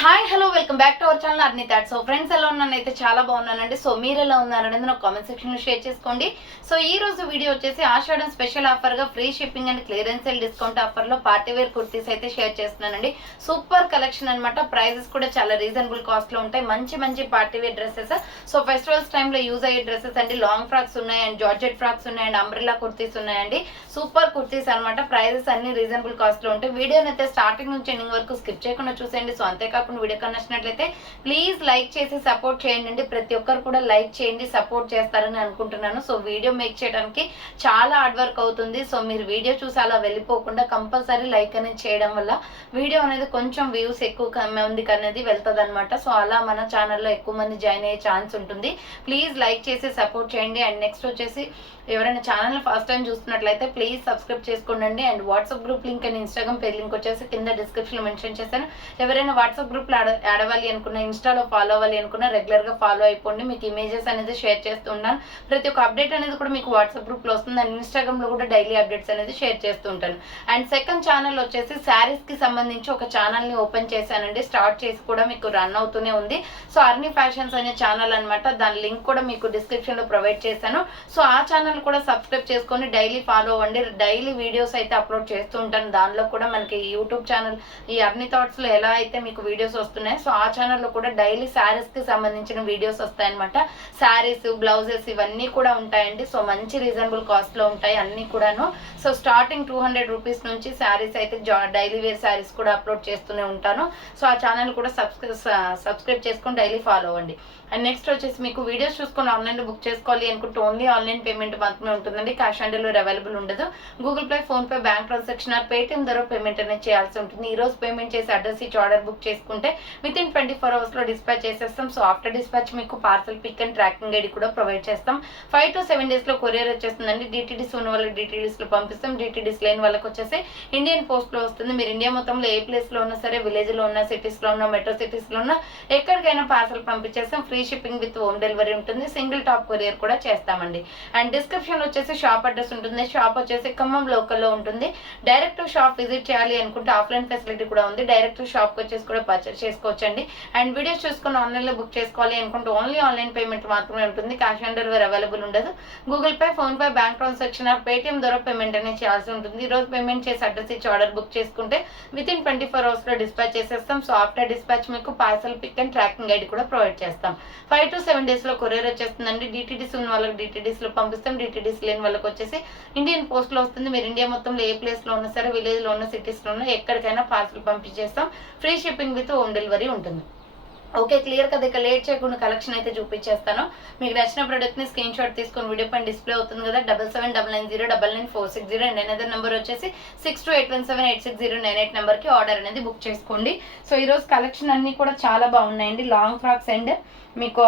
Hi hello welcome back to our channel Arni thought. So friends ఎలా ఉన్నానైతే చాలా బాగున్నానండి. So మీరు ఎలా ఉన్నారనేది నాకు కామెంట్ సెక్షన్ లో షేర్ చేసుకోండి. సో ఈ రోజు వీడియో వచ్చేసి ఆషాఢం స్పెషల్ ఆఫర్ గా free shipping and clearance sale discount offer లో పార్టీ వేర్ కుర్తీస్ అయితే షేర్ చేస్తున్నానండి. సూపర్ కలెక్షన్ అనమాట. ప్రైజెస్ కూడా చాలా రీజనబుల్ కాస్ట్ లో ఉంటాయి. మంచి మంచి party wear dresses. So festivals time లో యూజ్ అయ్యే డ్రెస్సెస్ అండి. లాంగ్ ఫ్రాక్స్ ఉన్నాయి అండ్ జార్జెట్ ఫ్రాక్స్ ఉన్నాయి అండ్ అంబ్రెల్లా కుర్తీస్ ఉన్నాయండి. సూపర్ కుర్తీస్ అనమాట. ప్రైజెస్ అన్ని రీజనబుల్ కాస్ట్ లో ఉంటాయి. వీడియోని అయితే స్టార్టింగ్ నుంచి ఎండింగ్ వరకు స్కిప్ చేయకుండా చూసేయండి. సో అంతేకాకుండా వీడియో నచ్చినట్లయితే ప్లీజ్ లైక్ చేసి సపోర్ట్ చేయండి. ప్రతి ఒక్కరు కూడా లైక్ చేయండి, సపోర్ట్ చేస్తారని అనుకుంటున్నాను. సో వీడియో మేక్ చేయడానికి చాలా హార్డ్ వర్క్ అవుతుంది. సో మీరు వీడియో చూసి అలా వెళ్ళిపోకుండా కంపల్సరీ లైక్ అనేది చేయడం వల్ల వీడియో అనేది కొంచెం వ్యూస్ ఎక్కువ మందికి అనేది వెళ్తుంది అనమాట. సో అలా మన ఛానల్లో ఎక్కువ మంది జాయిన్ అయ్యే ఛాన్స్ ఉంటుంది. ప్లీజ్ లైక్ చేసి సపోర్ట్ చేయండి. అండ్ నెక్స్ట్ వచ్చేసి ఎవరైనా ఛానల్ ఫస్ట్ టైం చూస్తున్నట్లయితే ప్లీజ్ సబ్స్క్రైబ్ చేసుకోండి. And WhatsApp group link and Instagram page link వచ్చేసి కింద డిస్క్రిప్షన్ లో మెన్షన్ చేశాను. ఎవరైనా వాట్సాప్ గ్రూప్ లో యాడ్ అవ్వాలి అనుకున్నా, ఇన్స్టాలో ఫాలో అవ్వాలి అనుకున్నా రెగ్యులర్ గా ఫాలో అయిపోండి. మీకు ఇమేజెస్ అనేది షేర్ చేస్తూ ఉంటాను. ప్రతి ఒక్క అప్డేట్ అనేది కూడా మీకు వాట్సాప్ గ్రూప్ లో వస్తుంది. అండ్ ఇన్స్టాగ్రామ్ లో కూడా డైలీ అప్డేట్స్ అనేది షేర్ చేస్తూ ఉంటాను. అండ్ సెకండ్ ఛానల్ వచ్చేసి శారీస్ కి సంబంధించి ఒక ఛానల్ ని ఓపెన్ చేశానండి. స్టార్ట్ చేసి కూడా మీకు రన్ అవుతూనే ఉంది. సో అర్నీ ఫ్యాషన్స్ అనే ఛానల్ అనమాట. దాని లింక్ కూడా మీకు డిస్క్రిప్షన్ లో ప్రొవైడ్ చేశాను. సో ఆ ఛానల్ కూడా సబ్స్క్రైబ్ చేసుకొని డైలీ ఫాలో అవ్వండి. డైలీ వీడియోస్ అయితే అప్లోడ్ చేస్తూ ఉంటాను. దానిలో కూడా మనకి యూట్యూబ్ ఛానల్ ఈ అర్నీ థాట్స్ లో ఎలా అయితే మీకు వీడియోస్ వస్తున్నాయి, సో ఆ ఛానల్లో కూడా డైలీ శారీస్ కి సంబంధించిన వీడియోస్ వస్తాయన్నమాట. శారీస్, బ్లౌజెస్ ఇవన్నీ కూడా ఉంటాయండి. సో మంచి రీజనబుల్ కాస్ట్ లో ఉంటాయి అన్ని కూడాను. సో స్టార్టింగ్ 200 రూపీస్ నుంచి శారీస్ అయితే డైలీ వేర్ శారీస్ కూడా అప్లోడ్ చేస్తూనే ఉంటాను. సో ఆ ఛానల్ కూడా సబ్స్క్రైబ్ చేసుకొని డైలీ ఫాలో అవ్వండి. అండ్ నెక్స్ట్ వచ్చేసి మీకు వీడియోస్ చూసుకొని ఆన్లైన్ లో బుక్ చేసుకోవాలి అనుకుంటే ఓన్లీ ఆన్లైన్ పేమెంట్ మాత్రమే ఉంటుందండి. క్యాష్ ఆన్ డెలివరీ అవైలబుల్ ఉండదు. Google Pay, PhonePe, bank transaction or Paytm ద్వారా పేమెంట్ అనేది చేయాల్సి ఉంటుంది. ఈ రోజు పేమెంట్ చేసి అడ్రస్ ఇచ్చి ఆర్డర్ బుక్ చేసుకుంటే విత్ ఇన్ 24 hours లో డిస్పాచ్ చేసేస్తాం. సో ఆఫ్టర్ డిస్పాచ్ మీకు parcel pick and tracking ID కూడా ప్రొవైడ్ చేస్తాం. 5 to 7 days లో కొరియర్ వచ్చేస్తుందండి. డిటిడిస్ ఉన్న వాళ్ళకి డిటిడిస్ లో పంపిస్తాం. డిటిడిస్ లేని వాళ్ళకి వచ్చేసి ఇండియన్ పోస్ట్ లో వస్తుంది. మీరు ఇండియా మొత్తంలో ఏ ప్లేస్ లో ఉన్నా సరే, విలేజ్ లో ఉన్నా, సిటీస్ లో ఉన్నా, మెట్రో సిటీస్ లో ఉన్నా ఎక్కడికైనా పార్సల్ పంపించేస్తాం. Free shipping with home delivery ఉంటుంది. సింగిల్ టాప్ కొరియర్ కూడా చేస్తామండి. అండ్ డిస్క్రిప్షన్ వచ్చేసి షాప్ అడ్రస్ ఉంటుంది. షాప్ వచ్చేసి ఖమ్మం లోకల్లో ఉంటుంది. డైరెక్ట్ షాప్ విజిట్ చేయాలి అనుకుంటే ఆఫ్లైన్ ఫెసిలిటీ కూడా ఉంది. డైరెక్ట్ షాప్ వచ్చేసి కూడా పర్చేస్ చేసుకోవచ్చండి. అండ్ వీడియోస్ చూసుకొని ఆన్లైన్ లో బుక్ చేసుకోవాలి అనుకుంటే ఓన్లీ ఆన్లైన్ పేమెంట్ మాత్రమే ఉంటుంది. క్యాష్ ఆన్ డెలివరీ అవైలబుల్ ఉండదు. Google Pay, PhonePe, bank transaction or Paytm ద్వారా పేమెంట్ అనేది చేయాల్సి ఉంటుంది. ఈ రోజు పేమెంట్ చేసి అడ్రస్ ఇచ్చి ఆర్డర్ బుక్ చేసుకుంటే విత్ ఇన్ 24 hours లో డిస్పాచ్ చేసేస్తాం. సో ఆఫ్టర్ డిస్పాచ్ మీకు parcel pick and tracking ID కూడా ప్రొవైడ్ చేస్తాం. 5 to 7 days లో కొరియర్ వచ్చేస్తుందండి. డిటిడిస్ ఉన్న వాళ్ళకి డిటిడిస్ లో పంపిస్తాం. డిటిడిస్ లేని వాళ్ళకి వచ్చేసి ఇండియన్ పోస్ట్ లో వస్తుంది. మీరు ఇండియా మొత్తంలో ఏ ప్లేస్ లో ఉన్నా సరే, విలేజ్ లో ఉన్న, సిటీస్ లో ఉన్నా ఎక్కడికైనా పార్సల్ పంపించేస్తాం. Free shipping with home delivery ఉంటుంది. ఓకే, క్లియర్ కదా. ఇక లేట్ చేయకుండా కలెక్షన్ అయితే చూపించేస్తాను. మీకు నచ్చిన ప్రోడక్ట్ ని స్క్రీన్ షాట్ తీసుకొని వీడియో పైన డిస్ప్లే అవుతుంది కదా. 7799099460 అండ్ అనదర్ నెంబర్ వచ్చేసి 6281786098 నెంబర్ కి ఆర్డర్ అనేది బుక్ చేసుకోండి. సో ఈ రోజు కలెక్షన్ అన్ని కూడా చాలా బాగున్నాయండి. లాంగ్ ఫ్రాక్స్ అండ్ మీకు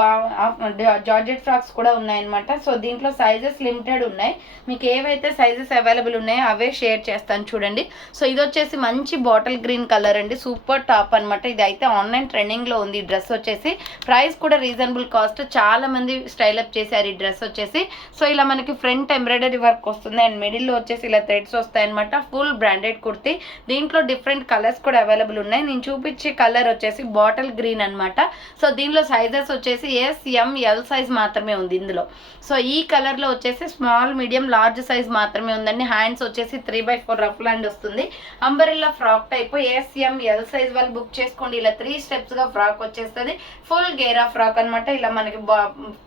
జార్జెట్ ఫ్రాక్స్ కూడా ఉన్నాయన్నమాట. సో దీంట్లో సైజెస్ లిమిటెడ్ ఉన్నాయి. మీకు ఏవైతే సైజెస్ అవైలబుల్ ఉన్నాయో అవే షేర్ చేస్తాను చూడండి. సో ఇది వచ్చేసి మంచి బాటిల్ గ్రీన్ కలర్ అండి. సూపర్ టాప్ అనమాట. ఇది అయితే ఆన్లైన్ ట్రెండింగ్ లో ఉంది. డ్రెస్ వచ్చేసి ప్రైస్ కూడా రీజనబుల్ కాస్ట్. చాలా మంది స్టైల్ అప్ చేశారు ఈ డ్రెస్ వచ్చేసి. సో ఇలా మనకి ఫ్రంట్ ఎంబ్రాయిడరీ వర్క్ వస్తుంది అండ్ మిడిల్ లో వచ్చేసి ఇలా థ్రెడ్స్ వస్తాయి అనమాట. Full branded kurti. దీంట్లో డిఫరెంట్ కలర్స్ కూడా అవైలబుల్ ఉన్నాయి. నేను చూపించే కలర్ వచ్చేసి బాటిల్ గ్రీన్ అనమాట. సో దీనిలో సైజెస్ వచ్చేసి SML సైజ్ మాత్రమే ఉంది ఇందులో. సో ఈ కలర్ లో వచ్చేసి స్మాల్, మీడియం, లార్జ్ సైజ్ మాత్రమే ఉందండి. హ్యాండ్స్ వచ్చేసి 3/4 రఫ్ హ్యాండ్ వస్తుంది. Umbrella frock type. SML size వాళ్ళు బుక్ చేసుకోండి. ఇలా 3 steps గా ఫ్రాక్ వచ్చేస్తుంది. ఫుల్ గేరా ఫ్రాక్ అనమాట. ఇలా మనకి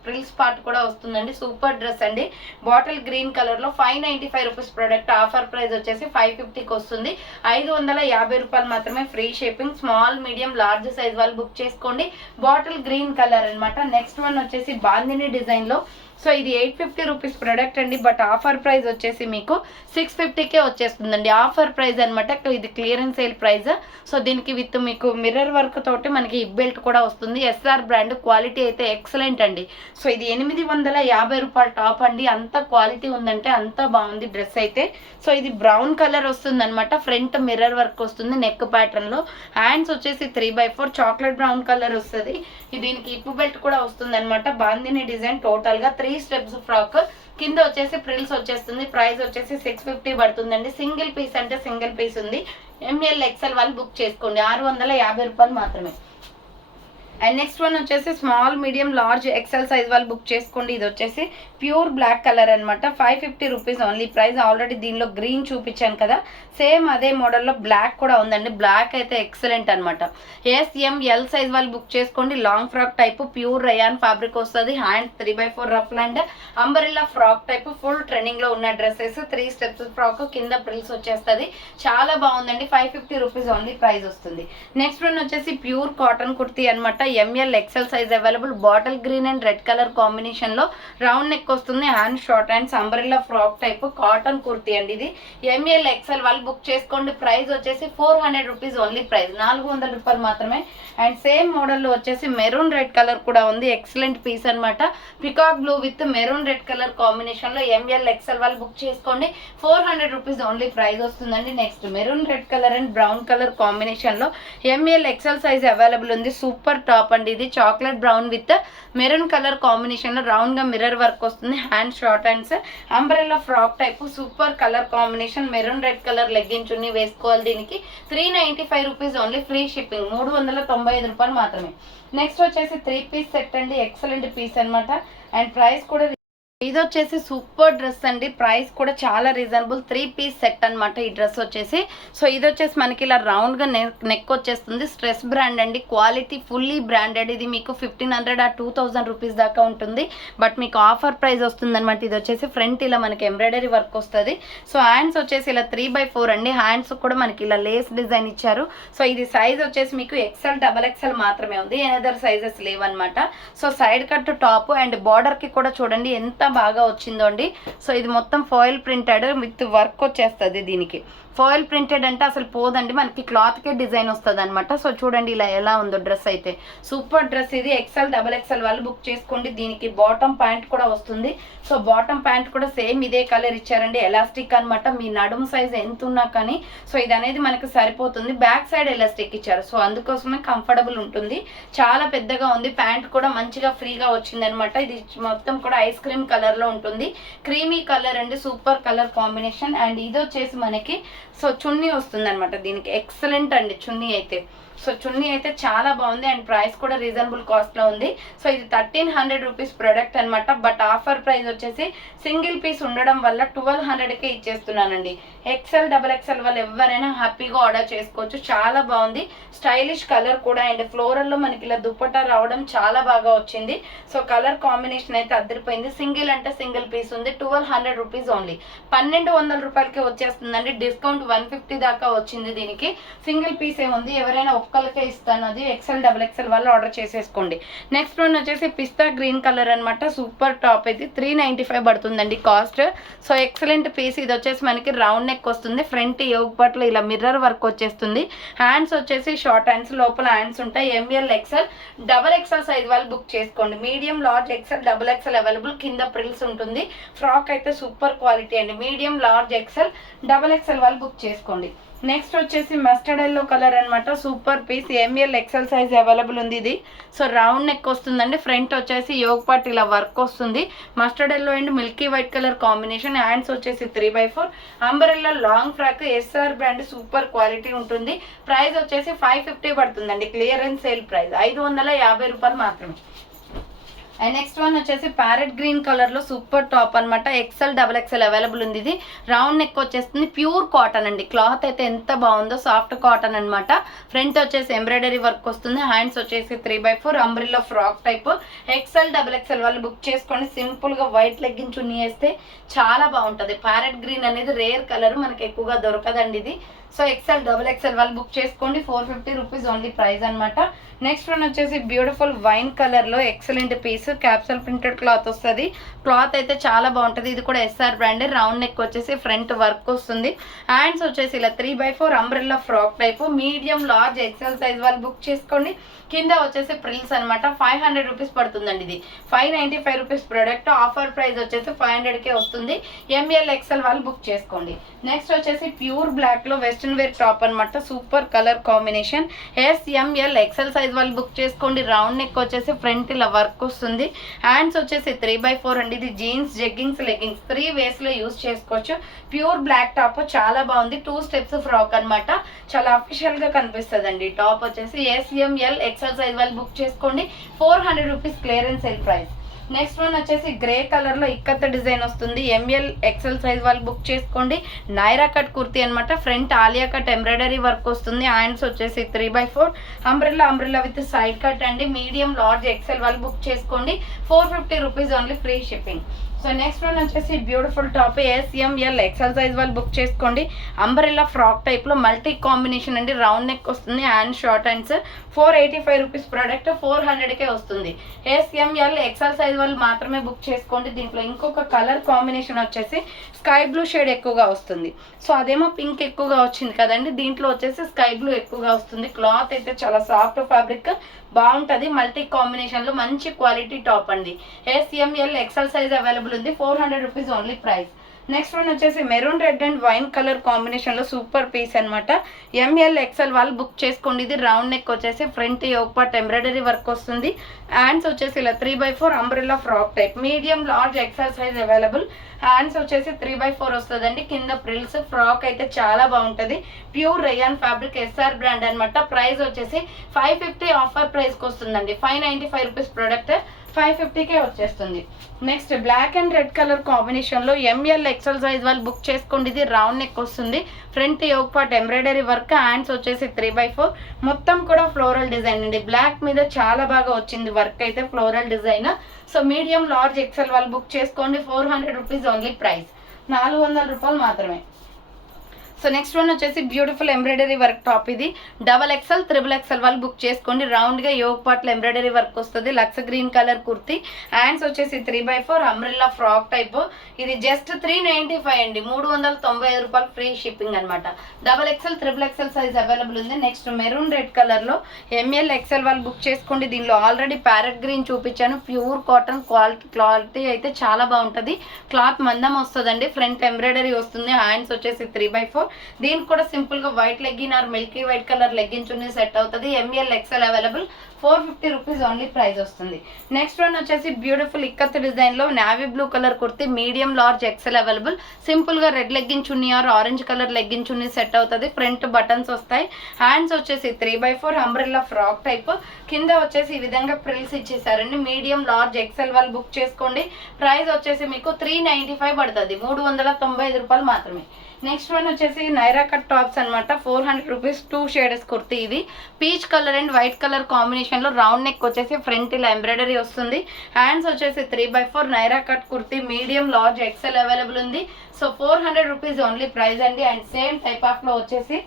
ఫ్రిల్స్ పార్ట్ కూడా వస్తుందండి. సూపర్ డ్రెస్ అండి. బాటిల్ గ్రీన్ కలర్ లో 595 రూపీస్ ప్రోడక్ట్. ఆఫర్ ప్రైస్ వచ్చేసి 550కి వస్తుంది. 550 రూపాయలు మాత్రమే. Free shipping. Small, medium, large size వాళ్ళు బుక్ చేసుకోండి. బాటిల్ గ్రీన్ కలర్ అనమాట. నెక్స్ట్ వన్ వచ్చేసి బాందిని డిజైన్ లో. సో ఇది 850 రూపీస్ ప్రొడక్ట్ అండి. బట్ ఆఫర్ ప్రైస్ వచ్చేసి మీకు 650కే వచ్చేస్తుందండి. ఆఫర్ ప్రైస్ అనమాట. ఇది క్లియరెన్స్ సేల్ ప్రైస్. సో దీనికి విత్ మీకు మిర్రర్ వర్క్ తోటి మనకి హిప్ బెల్ట్ కూడా వస్తుంది. SR brand. క్వాలిటీ అయితే ఎక్సలెంట్ అండి. సో ఇది 850 రూపాయల టాప్ అండి. అంత క్వాలిటీ ఉందంటే అంత బాగుంది డ్రెస్ అయితే. సో ఇది బ్రౌన్ కలర్ వస్తుంది అనమాట. ఫ్రంట్ మిర్రర్ వర్క్ వస్తుంది నెక్ ప్యాటర్న్ లో. హ్యాండ్స్ వచ్చేసి 3/4 చాక్లెట్ బ్రౌన్ కలర్ వస్తుంది. దీనికి హిప్ బెల్ట్ కూడా వస్తుంది అనమాట. బాందిని డిజైన్. టోటల్ గా 3 steps ఫ్రాక్. కింద వచ్చేసి ప్రిల్స్ వచ్చేస్తుంది. ప్రైస్ వచ్చేసి 650 పడుతుందండి. సింగిల్ పీస్ అంటే సింగిల్ పీస్ ఉంది. ML XL వాళ్ళు బుక్ చేసుకోండి. 650 రూపాయలు మాత్రమే. అండ్ నెక్స్ట్ వన్ వచ్చేసి small medium large XL size వాళ్ళు బుక్ చేసుకోండి. ఇది వచ్చేసి ప్యూర్ బ్లాక్ కలర్ అనమాట. 550 రూపీస్ ఓన్లీ ప్రైస్. ఆల్రెడీ దీనిలో గ్రీన్ చూపించాను కదా, సేమ్ అదే మోడల్లో బ్లాక్ కూడా ఉందండి. బ్లాక్ అయితే ఎక్సలెంట్ అనమాట. ఎల్ సైజ్ వాళ్ళు బుక్ చేసుకోండి. Long frock type pure rayon fabric వస్తుంది. Hand 3/4 ruff and umbrella frock type full trending లో ఉన్న డ్రెస్సెస్. 3 స్టెప్స్ ఫ్రాక్ కింద ప్రిల్స్ వచ్చేస్తుంది. చాలా బాగుందండి. 550 రూపీస్ ఓన్లీ ప్రైస్ వస్తుంది. నెక్స్ట్ వన్ వచ్చేసి ప్యూర్ కాటన్ కుర్తీ అనమాట. ML XL size available. Bottle green and red colour combination లో రౌండ్ నెక్ వస్తుంది. Hand short hands umbrella frock type cotton kurti అండి. ఇది ఎంఎల్ ఎక్సెల్ వాళ్ళు బుక్ చేసుకోండి. ప్రైస్ వచ్చేసి 400 రూపీస్ ఓన్లీ ప్రైస్. 400 రూపాయలు మాత్రమే. అండ్ సేమ్ మోడల్ లో వచ్చేసి మెరూన్ రెడ్ కలర్ కూడా ఉంది. ఎక్సలెంట్ పీస్ అనమాట. Peacock blue with maroon red colour combination లో ఎంఎల్ ఎక్సెల్ వాళ్ళు బుక్ చేసుకోండి. 400 రూపీస్ ఓన్లీ ప్రైస్ వస్తుందండి. Next maroon red colour and brown colour combination లో ఎంఎల్ ఎక్సెల్ సైజ్ అవైలబుల్ ఉంది. సూపర్ టాప్ అండి. ఇది chocolate brown with maroon colour combination లో round గా మిర్రర్ వర్క్ వస్తుంది. Hand short hands umbrella frock type super colour combination. Maroon red colour legging chunni వేసుకోవాలి. దీనికి 395 rupees only free shipping. 395 రూపాయలు మాత్రమే. నెక్స్ట్ వచ్చేసి 3 పీస్ సెట్ అండి. ఎక్సలెంట్ పీస్ అనమాట. అండ్ ప్రైస్ కూడా ఇది వచ్చేసి సూపర్ డ్రెస్ అండి. ప్రైస్ కూడా చాలా రీజనబుల్. 3 పీస్ సెట్ అనమాట ఈ డ్రెస్ వచ్చేసి. సో ఇది వచ్చేసి మనకి ఇలా రౌండ్ గా నెక్ వచ్చేస్తుంది. స్ట్రెస్ బ్రాండ్ అండి. Quality fully branded. ఇది మీకు 1500 ఆ 2000 రూపీస్ దాకా ఉంటుంది. బట్ మీకు ఆఫర్ ప్రైస్ వస్తుంది అనమాట. ఇది వచ్చేసి ఫ్రంట్ ఇలా మనకి ఎంబ్రాయిడరీ వర్క్ వస్తుంది. సో హ్యాండ్స్ వచ్చేసి ఇలా 3/4 అండి. హ్యాండ్స్ కూడా మనకి ఇలా లేస్ డిజైన్ ఇచ్చారు. సో ఇది సైజ్ వచ్చేసి మీకు ఎక్సెల్ XXL మాత్రమే ఉంది. ఎనదర్ సైజెస్ లేవన్నమాట. So side cut top and border కి కూడా చూడండి ఎంత బాగా వచ్చిందో అండి. సో ఇది మొత్తం ఫాయిల్ ప్రింటెడ్ విత్ వర్క్ వచ్చేస్తుంది. దీనికి ఫాయిల్ ప్రింటెడ్ అంటే అసలు పోదండి, మనకి క్లాత్ కే డిజైన్ వస్తుంది అనమాట. సో చూడండి ఇలా ఎలా ఉందో డ్రెస్ అయితే. సూపర్ డ్రెస్ ఇది. ఎక్సెల్ XXL వాళ్ళు బుక్ చేసుకోండి. దీనికి బాటమ్ ప్యాంట్ కూడా వస్తుంది. సో బాటమ్ ప్యాంట్ కూడా సేమ్ ఇదే కలర్ ఇచ్చారండి. ఎలాస్టిక్ అనమాట. మీ నడుము సైజ్ ఎంత ఉన్నా కానీ సో ఇది అనేది మనకి సరిపోతుంది. బ్యాక్ సైడ్ ఎలాస్టిక్ ఇచ్చారు. సో అందుకోసమే కంఫర్టబుల్ ఉంటుంది. చాలా పెద్దగా ఉంది. ప్యాంట్ కూడా మంచిగా ఫ్రీగా వచ్చింది అనమాట. ఇది మొత్తం కూడా ఐస్ క్రీమ్ కలర్ లో ఉంటుంది. క్రీమీ కలర్ అండి. Super colour combination. అండ్ ఇది వచ్చేసి మనకి సో చున్నీ వస్తుంది అనమాట. దీనికి ఎక్సలెంట్ అండి చున్నీ అయితే. సో చున్నీ అయితే చాలా బాగుంది. అండ్ ప్రైస్ కూడా రీజనబుల్ కాస్ట్ లో ఉంది. సో ఇది 1300 రూపీస్ ప్రొడక్ట్ అనమాట. బట్ ఆఫర్ ప్రైస్ వచ్చేసి సింగిల్ పీస్ ఉండడం వల్ల 1200కే ఇచ్చేస్తున్నానండి. ఎక్సెల్ XXL వాళ్ళు ఎవరైనా హ్యాపీగా ఆర్డర్ చేసుకోవచ్చు. చాలా బాగుంది. స్టైలిష్ కలర్ కూడా. అండ్ ఫ్లోరల్ లో మనకి ఇలా దుప్పటా రావడం చాలా బాగా వచ్చింది. సో కలర్ కాంబినేషన్ అయితే అదిరిపోయింది. సింగిల్ అంటే సింగిల్ పీస్ ఉంది. 1200 రూపీస్ ఓన్లీ. 1200 రూపాయలకి వచ్చేస్తుందండి. డిస్కౌంట్ 150 దాకా వచ్చింది. దీనికి సింగిల్ పీస్ ఏముంది, ఎవరైనా ఒక్కరికే ఇస్తాను. అది ఎక్సెల్ XXL వాళ్ళు ఆర్డర్ చేసేసుకోండి. నెక్స్ట్ వన్ వచ్చేసి పిస్తా గ్రీన్ కలర్ అనమాట. సూపర్ టాప్ ఇది. 395 పడుతుందండి కాస్ట్. So excellent piece. ఇది వచ్చేసి మనకి రౌండ్ నెక్ వస్తుంది. ఫ్రంట్ యోగ్ పట్ల ఇలా మిర్రర్ వర్క్ వచ్చేస్తుంది. హ్యాండ్స్ వచ్చేసి షార్ట్ హ్యాండ్స్, లోపల హ్యాండ్స్ ఉంటాయి. ఎంఎల్ XL XXL సైజ్ వాళ్ళు బుక్ చేసుకోండి. Medium large XL XXL available. కింద ప్రిల్స్ ఉంటుంది. ఫ్రాక్ అయితే సూపర్ క్వాలిటీ అండి. మీడియం లార్జ్ ఎక్సెల్ XXL వాళ్ళు బుక్ చేసుకోండి. నెక్స్ట్ వచ్చేసి మస్టర్డ్ ఎల్లో కలర్ అనమాట. Super piece. ML XL size available ఉంది. ఇది సో రౌండ్ నెక్ వస్తుందండి. ఫ్రంట్ వచ్చేసి యోగ్ పార్ట్ ఇలా వర్క్ వస్తుంది. Mustard yellow and milky white colour combination. Hands వచ్చేసి 3/4. Umbrella long frock. SR brand. Super quality ఉంటుంది. Price వచ్చేసి 550 పడుతుందండి. క్లియరెన్స్ సేల్ ప్రైస్ 550 రూపాయలు మాత్రమే. అండ్ నెక్స్ట్ వన్ వచ్చేసి ప్యారెట్ గ్రీన్ కలర్ లో సూపర్ టాప్ అనమాట. ఎక్సెల్ XXL అవైలబుల్ ఉంది. ఇది రౌండ్ నెక్ వచ్చేస్తుంది. ప్యూర్ కాటన్ అండి. క్లాత్ అయితే ఎంత బాగుందో. సాఫ్ట్ కాటన్ అనమాట. ఫ్రంట్ వచ్చేసి ఎంబ్రాయిడరీ వర్క్ వస్తుంది. హ్యాండ్స్ వచ్చేసి 3/4. Umbrella frock type. XL XXL వాళ్ళు బుక్ చేసుకోండి. సింపుల్ గా వైట్ లెగ్గిన్ చున్నీ వేస్తే చాలా బాగుంటది. ప్యారెట్ గ్రీన్ అనేది రేర్ కలర్, మనకి ఎక్కువగా దొరకదండి ఇది. సో ఎక్సెల్ XXL వాళ్ళు బుక్ చేసుకోండి. 450 రూపీస్ ఓన్లీ ప్రైస్ అనమాట. నెక్స్ట్ వన్ వచ్చేసి బ్యూటిఫుల్ వైన్ కలర్ లో excellent piece. Capsule printed cloth వస్తుంది. క్లాత్ అయితే చాలా బాగుంటుంది. ఇది కూడా ఎస్ఆర్ బ్రాండ్. రౌండ్ నెక్ వచ్చేసి ఫ్రంట్ వర్క్ వస్తుంది. హ్యాండ్స్ వచ్చేసి ఇలా 3/4 umbrella frock type. Medium large XL size వాళ్ళు బుక్ చేసుకోండి. కింద వచ్చేసి ప్రిల్స్ అనమాట. 500 రూపీస్ పడుతుందండి. ఇది 595 రూపీస్ ప్రొడక్ట్. ఆఫర్ ప్రైస్ వచ్చేసి 500కే వస్తుంది. ఎంఎల్ XL వాళ్ళు బుక్ చేసుకోండి. నెక్స్ట్ వచ్చేసి ప్యూర్ బ్లాక్ లో వెస్ట్ వెస్ట్రన్ వేర్ టాప్ అనమాట. Super colour combination. SML XL size వాళ్ళు బుక్ చేసుకోండి. రౌండ్ నెక్ వచ్చేసి ఫ్రంట్ ఇలా వర్క్ వస్తుంది. హ్యాండ్స్ వచ్చేసి 3/4 అండి. ఇది జీన్స్, జెగ్గింగ్స్, లెగ్గింగ్స్ 3 వేస్ లో యూస్ చేసుకోవచ్చు. ప్యూర్ బ్లాక్ టాప్ చాలా బాగుంది. 2 స్టెప్స్ ఫ్రాక్ అనమాట. చాలా అఫీషియల్ గా కనిపిస్తుంది అండి. టాప్ వచ్చేసి SML ఎక్సెల్ సైజ్ వాళ్ళు బుక్ చేసుకోండి. 400 rupees clearance sale price. Next one వచ్చేసి గ్రే కలర్ లో ఇక్కత్త డిజైన్ వస్తుంది. ML ఎక్సెల్ సైజ్ వాళ్ళు బుక్ చేసుకోండి. నైరా కట్ కుర్తీ అనమాట. Front Alia cut embroidery work వస్తుంది. హ్యాండ్స్ వచ్చేసి 3/4 అంబ్రెల్లా విత్ సైడ్ కట్ అండి. మీడియం, లార్జ్, ఎక్సెల్ వాళ్ళు బుక్ చేసుకోండి. 450 rupees only, free shipping. So next one వచ్చేసి beautiful top. SML XL size వాళ్ళు బుక్ చేసుకోండి. అంబ్రెల్లా ఫ్రాక్ టైప్ లో మల్టీ కాంబినేషన్ అండి. రౌండ్ నెక్ వస్తుంది. Hand short hands. 485 rupees product 400కే వస్తుంది. SML ఎక్సెల్ సైజ్ వాళ్ళు మాత్రమే బుక్ చేసుకోండి. దీంట్లో ఇంకొక కలర్ కాంబినేషన్ వచ్చేసి స్కై బ్లూ షేడ్ ఎక్కువగా వస్తుంది. సో అదేమో పింక్ ఎక్కువగా వచ్చింది కదండి. దీంట్లో వచ్చేసి స్కై బ్లూ ఎక్కువగా వస్తుంది. క్లాత్ అయితే చాలా సాఫ్ట్ ఫ్యాబ్రిక్, బాగుంటుంది. మల్టీ కాంబినేషన్ లో మంచి క్వాలిటీ టాప్ అండి. SML ఎక్సెల్ సైజ్ అవైలబుల్ ఉంది. 400 rupees only price. Next one వచ్చేసి maroon red and wine colour combination లో సూపర్ పీస్ అనమాట. ML ఎక్సెల్ వాళ్ళు బుక్ చేసుకోండి. ఇది రౌండ్ నెక్ వచ్చేసి front yoke part embroidery work వస్తుంది. హ్యాండ్స్ వచ్చేసి ఇలా 3/4 umbrella frock type. Medium, large, XL size available. Hands వచ్చేసి 3/4 వస్తుందండి. కింద ప్రిల్స్. ఫ్రాక్ అయితే చాలా బాగుంటుంది. Pure rayon fabric, SR brand అనమాట. ప్రైస్ వచ్చేసి 550 ఆఫర్ ప్రైస్ కి వస్తుందండి. 595 రూపీస్ ప్రోడక్ట్ 550కే వచ్చేస్తుంది. Next black and red colour combination లో ML ఎక్సెల్ సైజ్ వాళ్ళు బుక్ చేసుకోండి. ఇది రౌండ్ నెక్ వస్తుంది. Front yoke part embroidery work. Hands వచ్చేసి 3/4. మొత్తం కూడా ఫ్లోరల్ డిజైన్ అండి. బ్లాక్ మీద చాలా బాగా వచ్చింది వర్క్ అయితే, floral design. So medium, large, XL వాళ్ళు బుక్ చేసుకోండి. 400 రూపీస్ ఓన్లీ ప్రైస్. 400 రూపాయలు మాత్రమే. సో నెక్స్ట్ వన్ వచ్చేసి బ్యూటిఫుల్ ఎంబ్రాయిడరీ వర్క్ టాప్. ఇది XXL, XXL వాళ్ళు బుక్ చేసుకోండి. రౌండ్ గా యోగ్ పార్ట్ ఎంబ్రాయిడరీ వర్క్ వస్తుంది. లక్స్ గ్రీన్ కలర్ కుర్తీ. హ్యాండ్స్ వచ్చేసి 3/4 అంబ్రెల్లా ఫ్రాక్ టైప్. ఇది జస్ట్ 395 అండి. 395 రూపాయలు, ఫ్రీ షిప్పింగ్ అనమాట. XXL, XXL సైజ్ అవైలబుల్ ఉంది. నెక్స్ట్ మెరూన్ రెడ్ కలర్ లో ML ఎక్సెల్ వాళ్ళు బుక్ చేసుకోండి. దీనిలో ఆల్రెడీ ప్యారెట్ గ్రీన్ చూపించాను. ప్యూర్ కాటన్ క్వాలిటీ అయితే చాలా బాగుంటుంది. క్లాత్ మందం వస్తుందండి. ఫ్రంట్ ఎంబ్రాయిడరీ వస్తుంది. హ్యాండ్స్ వచ్చేసి 3/4. దీనికి కూడా సింపుల్ గా white legging or milky white colour legging chunni set అవుతుంది. ML XL available. 450 rupees only price వస్తుంది. నెక్స్ట్ వన్ వచ్చేసి బ్యూటిఫుల్ ఇక్కత్ డిజైన్ లో navy blue colour kurti. Medium, large, XL available. Simple గా red legging chunni or orange colour legging chunni set అవుతుంది. Front buttons వస్తాయి. Hands వచ్చేసి 3/4 umbrella frock type. కింద వచ్చేసి ఈ విధంగా ప్రిల్స్ ఇచ్చేసారండి. మీడియం, లార్జ్, ఎక్సెల్ వాళ్ళు బుక్ చేసుకోండి. ప్రైస్ వచ్చేసి మీకు 395 పడుతుంది. 395 రూపాయలు మాత్రమే. నెక్స్ట్ వన్ వచ్చేసి నైరా కట్ టాప్స్ అనమాట. 400 రూపీస్ 2 షేడ్స్ కుర్తీ. ఇది peach colour and white colour combination లో రౌండ్ నెక్ వచ్చేసి ఫ్రంట్ ఇలా ఎంబ్రాయిడరీ వస్తుంది. హ్యాండ్స్ వచ్చేసి 3/4 Naira cut kurti. Medium, large, XL available ఉంది. సో 400 రూపీస్ ఓన్లీ ప్రైస్ అండి. అండ్ సేమ్ టైప్ ఆఫ్ లో వచ్చేసి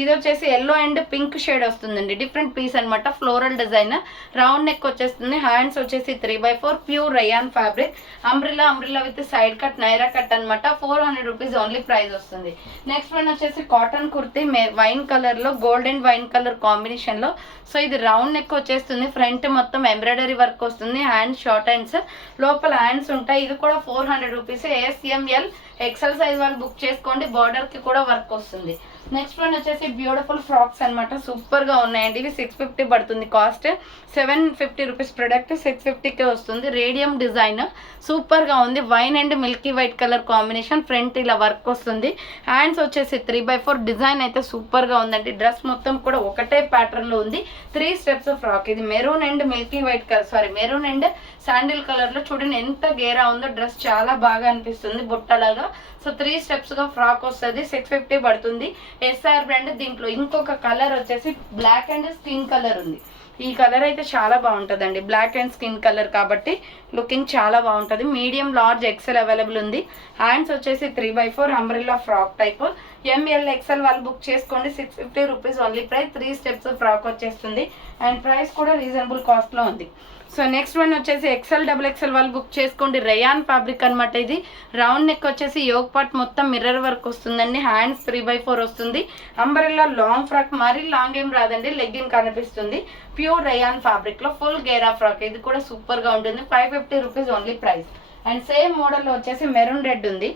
ఇది వచ్చేసి ఎల్లో అండ్ పింక్ షేడ్ వస్తుందండి. డిఫరెంట్ పీస్ అనమాట. Floral design. రౌండ్ నెక్ వచ్చేస్తుంది. హ్యాండ్స్ వచ్చేసి 3/4 pure rayon fabric. Umbrella with side cut Naira cut అనమాట. 400 రూపీస్ ఓన్లీ ప్రైస్ వస్తుంది. నెక్స్ట్ వన్ వచ్చేసి కాటన్ కుర్తీ వైన్ కలర్ లో gold and wine colour combination లో. So ఇది రౌండ్ నెక్ వచ్చేస్తుంది. ఫ్రంట్ మొత్తం ఎంబ్రాయిడరీ వర్క్ వస్తుంది. Hands short hands. లోపల హ్యాండ్స్ ఉంటాయి. ఇది కూడా 400 రూపీస్. SML ఎక్సెల్ సైజ్ వాళ్ళు బుక్ చేసుకోండి. బార్డర్ కి కూడా వర్క్ వస్తుంది. నెక్స్ట్ వన్ వచ్చేసి బ్యూటిఫుల్ ఫ్రాక్స్ అనమాట. సూపర్ గా ఉన్నాయండి. ఇవి 650 పడుతుంది కాస్ట్. 750 రూపీస్ ప్రొడక్ట్ 650కే వస్తుంది. రేడియం డిజైన్ సూపర్ గా ఉంది. Wine and milky white colour combination. Front ఇలా వర్క్ వస్తుంది. హ్యాండ్స్ వచ్చేసి 3/4. డిజైన్ అయితే సూపర్ గా ఉందండి. డ్రెస్ మొత్తం కూడా ఒకటే ప్యాటర్న్ లో ఉంది. 3 స్టెప్స్ ఫ్రాక్. ఇది maroon and milky white colour maroon and sandal colour లో చూడండి ఎంత గేరా ఉందో. డ్రెస్ చాలా బాగా అనిపిస్తుంది బుట్టలాగా. సో 3 స్టెప్స్ గా ఫ్రాక్ వస్తుంది. 650 పడుతుంది. SR brand. దీంట్లో ఇంకొక కలర్ వచ్చేసి బ్లాక్ అండ్ స్కిన్ కలర్ ఉంది. ఈ కలర్ అయితే చాలా బాగుంటుందండి. బ్లాక్ అండ్ స్కిన్ కలర్ కాబట్టి లుకింగ్ చాలా బాగుంటుంది. మీడియం, లార్జ్, ఎక్సెల్ అవైలబుల్ ఉంది. హ్యాండ్స్ వచ్చేసి 3/4 umbrella frock type. ML XL వాళ్ళు బుక్ చేసుకోండి. 650 rupees only price. 3 steps frock వచ్చేస్తుంది. అండ్ ప్రైస్ కూడా రీజనబుల్ కాస్ట్ లో ఉంది. సో నెక్స్ట్ వన్ వచ్చేసి XXL వాళ్ళు బుక్ చేసుకోండి. రేయాన్ ఫ్యాబ్రిక్ అనమాట. ఇది రౌండ్ నెక్ వచ్చేసి యోగ్ పార్ట్ మొత్తం మిర్రర్ వర్క్ వస్తుందండి. హ్యాండ్స్ 3/4 వస్తుంది. Umbrella long frock. మరీ లాంగ్ ఏం రాదండి. లెగ్గిన్ కనిపిస్తుంది. ప్యూర్ రేయాన్ ఫ్యాబ్రిక్ లో ఫుల్ గేరా ఫ్రాక్. ఇది కూడా సూపర్ గా ఉంటుంది. 550 rupees only price. And same model వచ్చేసి మెరూన్ రెడ్ ఉంది.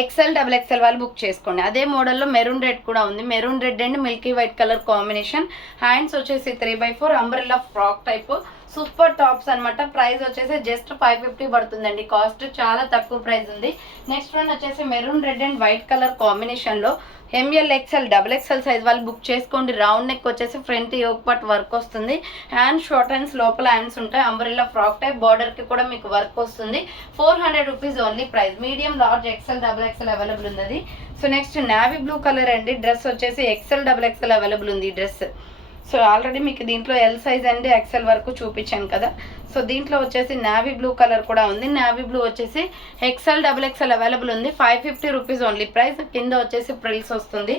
ఎక్సెల్ డబుల్ ఎక్సెల్ వాళ్ళు బుక్ చేసుకోండి. అదే మోడల్లో మెరూన్ రెడ్ కూడా ఉంది. Maroon red and milky white colour combination. Hands వచ్చేసి 3/4 umbrella frock type. Super tops అనమాట. ప్రైస్ వచ్చేసి జస్ట్ 550 పడుతుందండి. కాస్ట్ చాలా తక్కువ ప్రైస్ ఉంది. నెక్స్ట్ వన్ వచ్చేసి maroon red and white colour కాంబినేషన్లో M L XL double XL size వాళ్ళు బుక్ చేసుకోండి. రౌండ్ నెక్ వచ్చేసి ఫ్రంట్ యోక్ పార్ట్ వర్క్ వస్తుంది. హ్యాండ్స్ షార్ట్ హ్యాండ్స్ లోపల హ్యాండ్స్ ఉంటాయి. Umbrella frock type. బార్డర్కి కూడా మీకు వర్క్ వస్తుంది. 400 rupees only price. Medium large XL double XL available ఉంది. So next navy blue colour అండి. డ్రెస్ వచ్చేసి ఎక్సెల్ డబుల్ ఎక్సెల్ అవైలబుల్ ఉంది ఈ డ్రెస్. సో ఆల్రెడీ మీకు దీంట్లో ఎల్ సైజ్ అండి ఎక్సెల్ వరకు చూపించాను కదా. సో దీంట్లో వచ్చేసి నావీ బ్లూ కలర్ కూడా ఉంది. నావీ బ్లూ వచ్చేసి ఎక్సెల్ డబుల్ ఎక్సెల్ అవైలబుల్ ఉంది. 550 రూపీస్ ఓన్లీ ప్రైస్. కింద వచ్చేసి ప్రిల్స్ వస్తుంది.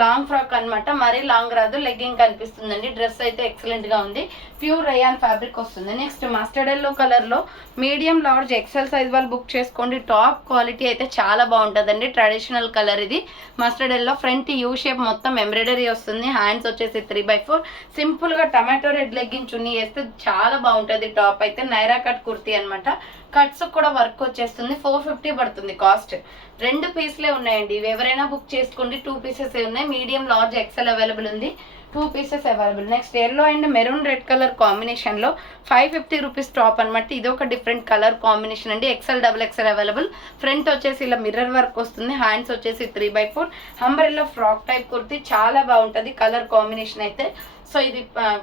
లాంగ్ ఫ్రాక్ అనమాట. మరీ లాంగ్ రాదు, లెగ్గింగ్ కనిపిస్తుందండి. డ్రెస్ అయితే ఎక్సలెంట్గా ఉంది. ప్యూర్ రయాన్ ఫ్యాబ్రిక్ వస్తుంది. నెక్స్ట్ మస్టర్డ్ ఎల్లో కలర్లో మీడియం లార్జ్ ఎక్సెల్ సైజ్ వాళ్ళు బుక్ చేసుకోండి. టాప్ క్వాలిటీ అయితే చాలా బాగుంటుందండి. ట్రెడిషనల్ కలర్ ఇది. Mustard yellow front U shape మొత్తం ఎంబ్రాయిడరీ వస్తుంది. హ్యాండ్స్ వచ్చేసి 3/4. సింపుల్గా టమాటో రెడ్ లెగ్గింగ్ చున్నీ వేస్తే చాలా బాగుంటుంది. టాప్ అయితే నైరా కట్ కుర్తీ అనమాట. కట్స్ కూడా వర్క్ వచ్చేస్తుంది. 450 పడుతుంది కాస్ట్. 2 పీస్లే ఉన్నాయండి. ఇవి ఎవరైనా బుక్ చేసుకోండి. 2 పీసెస్ ఉన్నాయి. మీడియం లార్జ్ ఎక్సెల్ అవైలబుల్ ఉంది. 2 pieces available. Next yellow and maroon red colour కాంబినేషన్లో 550 రూపీస్ టాప్ అనమాట. ఇది ఒక డిఫరెంట్ కలర్ కాంబినేషన్ అండి. XL double XL available. Front వచ్చేసి ఇలా మిర్రర్ వర్క్ వస్తుంది. హ్యాండ్స్ వచ్చేసి 3/4 అంబ్రెల్లా ఫ్రాక్ టైప్ కుర్తీ. చాలా బాగుంటుంది కలర్ కాంబినేషన్ అయితే. సో ఇది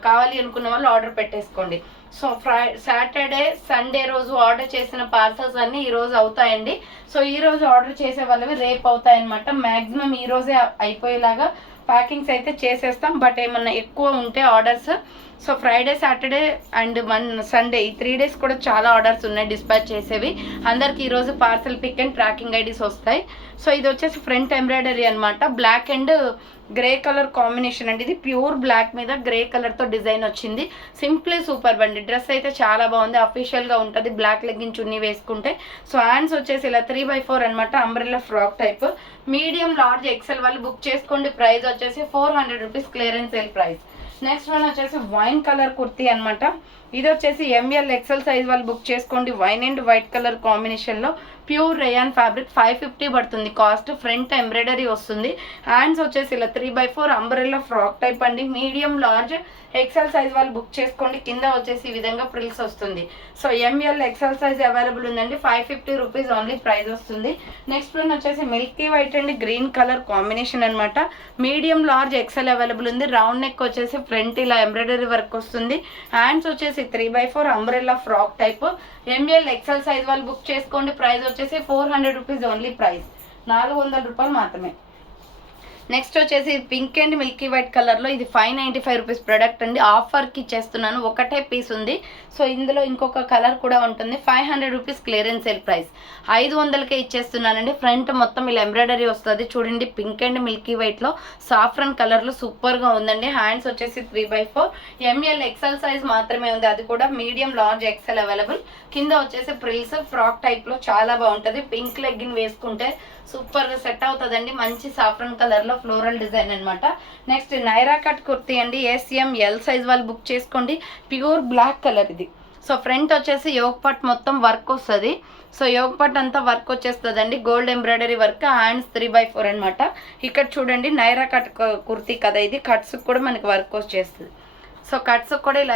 కావాలి అనుకున్న వాళ్ళు ఆర్డర్ పెట్టేసుకోండి. సో సాటర్డే సండే రోజు ఆర్డర్ చేసిన పార్సల్స్ అన్నీ ఈరోజు అవుతాయండి. సో ఈరోజు ఆర్డర్ చేసే వాళ్ళవి రేపు అవుతాయన్నమాట. మ్యాక్సిమం ఈరోజే అయిపోయేలాగా ప్యాకింగ్స్ అయితే చేసేస్తాం. బట్ ఏమన్నా ఎక్కువ ఉంటే orders, so Friday Saturday and Sunday ఈ 3 డేస్ కూడా చాలా ఆర్డర్స్ ఉన్నాయి డిస్పాచ్ చేసేవి. అందరికి ఈరోజు parcel pick and tracking IDs వస్తాయి. సో ఇది వచ్చేసి ఫ్రంట్ ఎంబ్రాయిడరీ అనమాట. Black and grey colour combination అండి. ఇది ప్యూర్ బ్లాక్ మీద గ్రే కలర్తో డిజైన్ వచ్చింది. సింప్లీ సూపర్ బండి. డ్రెస్ అయితే చాలా బాగుంది. అఫీషియల్గా ఉంటుంది. బ్లాక్ లెగ్గిన్ చున్నీ వేసుకుంటే. సో హ్యాండ్స్ వచ్చేసి ఇలా 3/4 అనమాట. Umbrella frock type. Medium large XL వాళ్ళు బుక్ చేసుకోండి. ప్రైస్ వచ్చేసి 400 rupees clearance sale price. Next one వచ్చేసి వైన్ కలర్ కుర్తీ అనమాట. ఇది వచ్చేసి ఎంఎల్ ఎక్సెల్ సైజ్ వాళ్ళు బుక్ చేసుకోండి. వైన్ అండ్ వైట్ కలర్ కాంబినేషన్లో ప్యూర్ రేయాన్ ఫ్యాబ్రిక్. 550 పడుతుంది కాస్ట్. ఫ్రంట్ ఎంబ్రాయిడరీ వస్తుంది. హ్యాండ్స్ వచ్చేసి ఇలా 3/4 అంబ్రెల్లా ఫ్రాక్ టైప్ అండి. మీడియం లార్జ్ ఎక్సెల్ సైజ్ వాళ్ళు బుక్ చేసుకోండి. కింద వచ్చేసి ఈ విధంగా ప్రిల్స్ వస్తుంది. So ML XL size available ఉందండి. 550 రూపీస్ ఓన్లీ ప్రైస్ వస్తుంది. నెక్స్ట్ వన్ వచ్చేసి milky white and green colour combination అనమాట. మీడియం లార్జ్ ఎక్సెల్ అవైలబుల్ ఉంది. రౌండ్ నెక్ వచ్చేసి ఫ్రంట్ ఇలా ఎంబ్రాయిడరీ వర్క్ వస్తుంది. హ్యాండ్స్ వచ్చేసి 3/4 umbrella frock type. ML XL size వాళ్ళు బుక్ చేసుకోండి. ప్రైస్ వచ్చేసి 400 రూపీస్ ఓన్లీ ప్రైస్. 400 రూపాయలు మాత్రమే. నెక్స్ట్ వచ్చేసి పింక్ అండ్ మిల్కీ వైట్ కలర్లో ఇది 595 రూపీస్ ప్రోడక్ట్ అండి. ఆఫర్కి ఇచ్చేస్తున్నాను. ఒకటే పీస్ ఉంది. సో ఇందులో ఇంకొక కలర్ కూడా ఉంటుంది. 500 రూపీస్ క్లియరెన్స్ సేల్ ప్రైస్. 500కే ఇచ్చేస్తున్నానండి. ఫ్రంట్ మొత్తం ఇలా ఎంబ్రాయిడరీ వస్తుంది చూడండి. పింక్ అండ్ మిల్కీ వైట్లో సాఫ్రన్ కలర్లో సూపర్గా ఉందండి. హ్యాండ్స్ వచ్చేసి 3/4 ఎంఎల్ ఎక్సెల్ సైజ్ మాత్రమే ఉంది. అది కూడా మీడియం లార్జ్ ఎక్సెల్ అవైలబుల్. కింద వచ్చేసి ప్రిల్స్ ఫ్రాక్ టైప్లో చాలా బాగుంటుంది. పింక్ లెగ్గిన్ వేసుకుంటే సూపర్గా సెట్ అవుతుందండి. మంచి సాఫ్రన్ కలర్లో ఫ్లోరల్ డిజైన్ అనమాట. నెక్స్ట్ నైరా కట్ కుర్తీ అండి. SML సైజ్ వాళ్ళు బుక్ చేసుకోండి. ప్యూర్ బ్లాక్ కలర్ ఇది. సో ఫ్రంట్ వచ్చేసి యోగ్ పట్ మొత్తం వర్క్ వస్తుంది. సో యోగ్ పట్ అంతా వర్క్ వచ్చేస్తుందండి. Gold embroidery work. హ్యాండ్స్ 3/4 అనమాట. ఇక్కడ చూడండి నైరా కట్ కుర్తీ కదా ఇది. కట్స్ కూడా మనకి వర్క్ వచ్చేస్తుంది. సో కట్స్ కూడా ఇలా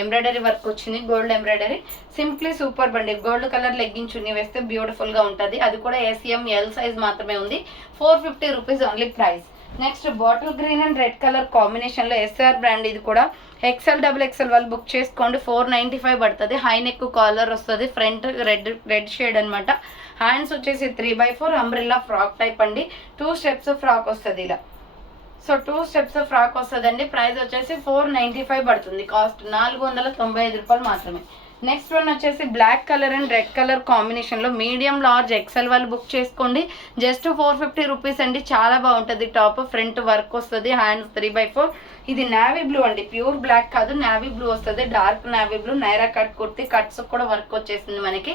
ఎంబ్రాయిడరీ వర్క్ వచ్చింది. Gold embroidery. సింప్లీ సూపర్ బండి. గోల్డ్ కలర్ లెగ్గింగ్ చున్నీ వేస్తే బ్యూటిఫుల్గా ఉంటుంది. అది కూడా SML సైజ్ మాత్రమే ఉంది. 450 rupees only price. Next bottle green and red colour కాంబినేషన్లో SR బ్రాండ్. ఇది కూడా ఎక్సెల్ డబుల్ ఎక్సెల్ వాళ్ళు బుక్ చేసుకోండి. 495 పడుతుంది. హై నెక్ కాలర్ వస్తుంది. ఫ్రంట్ రెడ్ షేడ్ అనమాట. హ్యాండ్స్ వచ్చేసి 3/4 అంబ్రెల్లా ఫ్రాక్ టైప్ అండి. 2 స్టెప్స్ ఫ్రాక్ వస్తుంది ఇలా. సో 2 స్టెప్స్ ఫ్రాక్ వస్తుందండి. ప్రైస్ వచ్చేసి 495 పడుతుంది కాస్ట్. 495 రూపాయలు మాత్రమే. నెక్స్ట్ వన్ వచ్చేసి black colour and red colour కాంబినేషన్లో మీడియం లార్జ్ ఎక్సెల్ వాళ్ళు బుక్ చేసుకోండి. జస్ట్ 450 రూపీస్ అండి. చాలా బాగుంటుంది టాప్. ఫ్రంట్ వర్క్ వస్తుంది. హ్యాండ్స్ 3/4. ఇది నావీ బ్లూ అండి. ప్యూర్ బ్లాక్ కాదు, నావీ బ్లూ వస్తుంది. Dark navy blue. Naira cut kurti. Cuts కూడా వర్క్ వచ్చేసింది మనకి.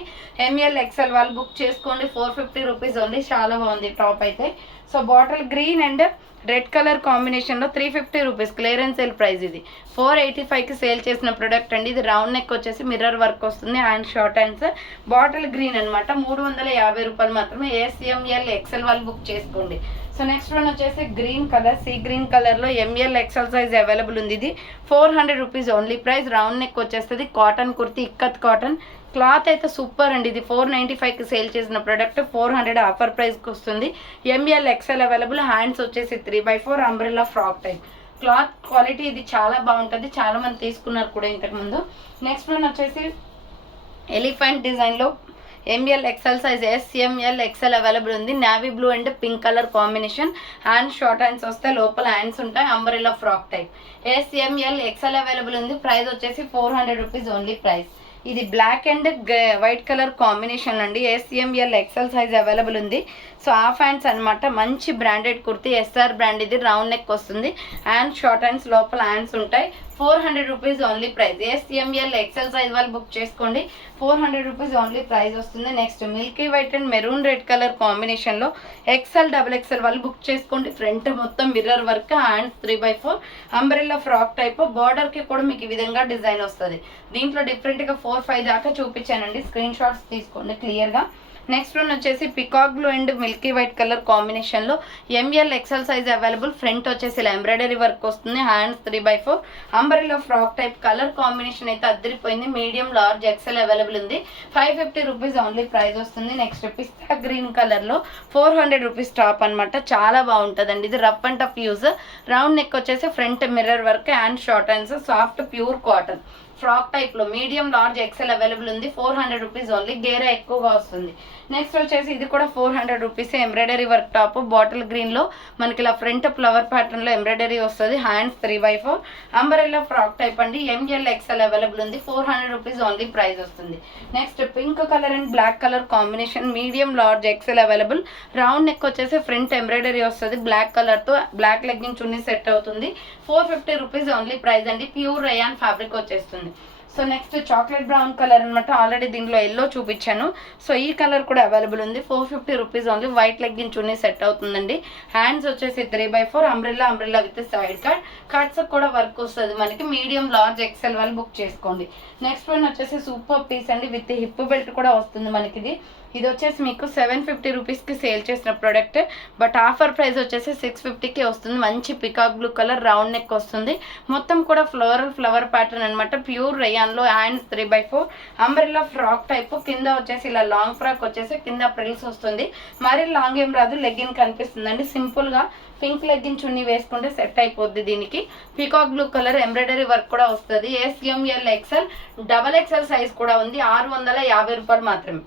ML XL వాళ్ళు బుక్ చేసుకోండి. 450 రూపీస్ ఓన్లీ. చాలా బాగుంది టాప్ అయితే. So bottle green and red colour కాంబినేషన్లో 350 రూపీస్ క్లియరెన్స్ సేల్ ప్రైస్. ఇది 485కి సేల్ చేసిన ప్రోడక్ట్ అండి. ఇది రౌండ్ నెక్ వచ్చేసి మిర్రర్ వర్క్ వస్తుంది and short hands. Bottle green అనమాట, 350 రూపాయలు మాత్రమే. SML XL వాళ్ళు బుక్ చేసుకోండి. సో నెక్స్ట్ వన్ వచ్చేసి గ్రీన్ కలర్, సీ గ్రీన్ కలర్లో ML XL సైజ్ అవైలబుల్ ఉంది. ఇది 400 rupees only price. Round neck వచ్చేస్తుంది, cotton kurti, ikat cotton cloth అయితే సూపర్ అండి. ఇది 495కి సేల్ చేసిన ప్రోడక్ట్ 400 ఆఫర్ ప్రైస్కి వస్తుంది. ML XL available. హ్యాండ్స్ వచ్చేసి 3x4 umbrella frock type. Cloth quality ఇది చాలా బాగుంటుంది, చాలా మంది తీసుకున్నారు కూడా ఇంతకుముందు. నెక్స్ట్ వన్ వచ్చేసి ఎలిఫెంట్ డిజైన్లో ML XL size SML XL available ఉంది. Navy blue and pink colour combination. Hands short hands వస్తాయి, లోపల హ్యాండ్స్ ఉంటాయి, umbrella frock type. SML XL available ఉంది. ప్రైస్ వచ్చేసి 400 రూపీస్ ఓన్లీ ప్రైస్. ఇది black and white colour combination అండి. SML XL size available ఉంది. So half hands అనమాట, మంచి బ్రాండెడ్ కుర్తీ, SR బ్రాండ్. ఇది రౌండ్ నెక్ వస్తుంది అండ్ షార్ట్ హ్యాండ్స్, లోపల హ్యాండ్స్ ఉంటాయి. 400 rupees only price. SML XL size వాళ్ళు బుక్ చేసుకోండి, 400 రూపీస్ ఓన్లీ ప్రైస్ వస్తుంది. Next Milky white and maroon red colour కాంబినేషన్లో XL XXL వాళ్ళు బుక్ చేసుకోండి. ఫ్రంట్ మొత్తం mirror work, hands 3x4 umbrella frock type. బార్డర్కి కూడా మీకు ఈ విధంగా డిజైన్ వస్తుంది. దీంట్లో డిఫరెంట్గా 4-5 దాకా చూపించానండి, స్క్రీన్ షాట్స్ తీసుకోండి క్లియర్గా. నెక్స్ట్ వన్ వచ్చేసి peacock blue and milky white colour కాంబినేషన్లో ML XL size available. Front వచ్చేసి ఇలా ఎంబ్రాయిడరీ వర్క్ వస్తుంది, hands 3x4 umbrella frock type. Colour combination అయితే అద్దరిపోయింది. మీడియం లార్జ్ XL అవైలబుల్ ఉంది. 550 రూపీస్ ఓన్లీ ప్రైస్ వస్తుంది. నెక్స్ట్ పిస్తా గ్రీన్ కలర్లో 400 రూపీస్ టాప్ అనమాట, చాలా బాగుంటుందండి. ఇది rough and tough use. Round neck వచ్చేసి front mirror work and short hands, soft pure cotton frock టైప్లో. మీడియం లార్జ్ XL అవైలబుల్ ఉంది. 400 రూపీస్ ఓన్లీ. గేరా ఎక్కువగా వస్తుంది. నెక్స్ట్ వచ్చేసి ఇది కూడా 400 రూపీస్. ఎంబ్రాయిడరీ వర్క్ టాప్, బాటిల్ గ్రీన్లో మనకి ఇలా ఫ్రంట్ ఫ్లవర్ ప్యాటర్న్లో ఎంబ్రాయిడరీ వస్తుంది. Hands 3x4 umbrella frock type అండి. ML XL అవైలబుల్ ఉంది. 400 రూపీస్ ఓన్లీ ప్రైస్ వస్తుంది. Next pink colour and black colour combination, medium large XL available. Round neck వచ్చేసి front embroidery వస్తుంది బ్లాక్ కలర్తో. బ్లాక్ లెగ్గింగ్ చున్నీ సెట్ అవుతుంది. 450 rupees only price అండి. Pure rayon fabric వచ్చేస్తుంది. So next chocolate brown colour అనమాట. Already దీంట్లో yellow చూపించాను. So ఈ కలర్ కూడా అవైలబుల్ ఉంది. 450 rupees only. White leggin chunni set అవుతుందండి. హ్యాండ్స్ వచ్చేసి 3x4 umbrella with side cuts కూడా వర్క్ వస్తుంది మనకి. మీడియం లార్జ్ XL వాళ్ళు బుక్ చేసుకోండి. నెక్స్ట్ వన్ వచ్చేసి సూపర్ పీస్ అండి, విత్ హిప్ బెల్ట్ కూడా వస్తుంది మనకి. ఇది వచ్చేసి మీకు 750 రూపీస్కి సేల్ చేసిన ప్రోడక్ట్, బట్ ఆఫర్ ప్రైస్ వచ్చేసి 650కి వస్తుంది. మంచి peacock blue colour, round neck వస్తుంది. మొత్తం కూడా ఫ్లవర్ ప్యాటర్న్ అనమాట. ప్యూర్ రయాన్లో. Hands 3x4 umbrella frock type. కింద వచ్చేసి ఇలా లాంగ్ ఫ్రాక్ వచ్చేసి కింద ప్రిల్స్ వస్తుంది. మరీ లాంగ్ ఏం రాదు, లెగ్గిన్ కనిపిస్తుందండి. సింపుల్గా పింక్ లెగ్గిన్ చున్నీ వేసుకుంటే సెట్ అయిపోద్ది. దీనికి peacock blue colour embroidery work కూడా వస్తుంది. SML XL XXL సైజ్ కూడా ఉంది. 650 రూపాయలు మాత్రమే.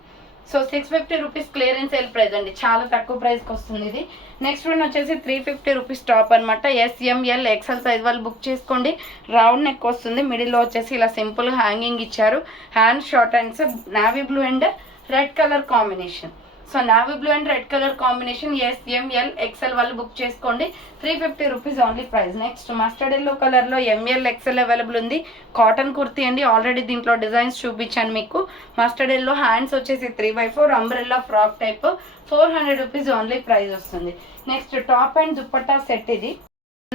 So 650 rupees clearance sale price అండి, చాలా తక్కువ ప్రైస్కి వస్తుంది ఇది. నెక్స్ట్ వన్ వచ్చేసి 350 రూపీస్ టాప్ అనమాట. SML XL సైజ్ వాళ్ళు బుక్ చేసుకోండి. రౌండ్ నెక్ వస్తుంది. మిడిల్లో వచ్చేసి ఇలా సింపుల్గా హ్యాంగింగ్ ఇచ్చారు. Hands short hands, navy blue and red colour combination. So navy blue and red colour combination. SML XL వాళ్ళు బుక్ చేసుకోండి. 350 rupees only price. Next mustard yellow కలర్లో ML XL అవైలబుల్ ఉంది. కాటన్ కుర్తీ అండి. ఆల్రెడీ దీంట్లో designs చూపించాను మీకు. Mustard yellow. Hands వచ్చేసి 3x4 umbrella frock type. 400 rupees only price వస్తుంది. Next top and dupatta set ఇది.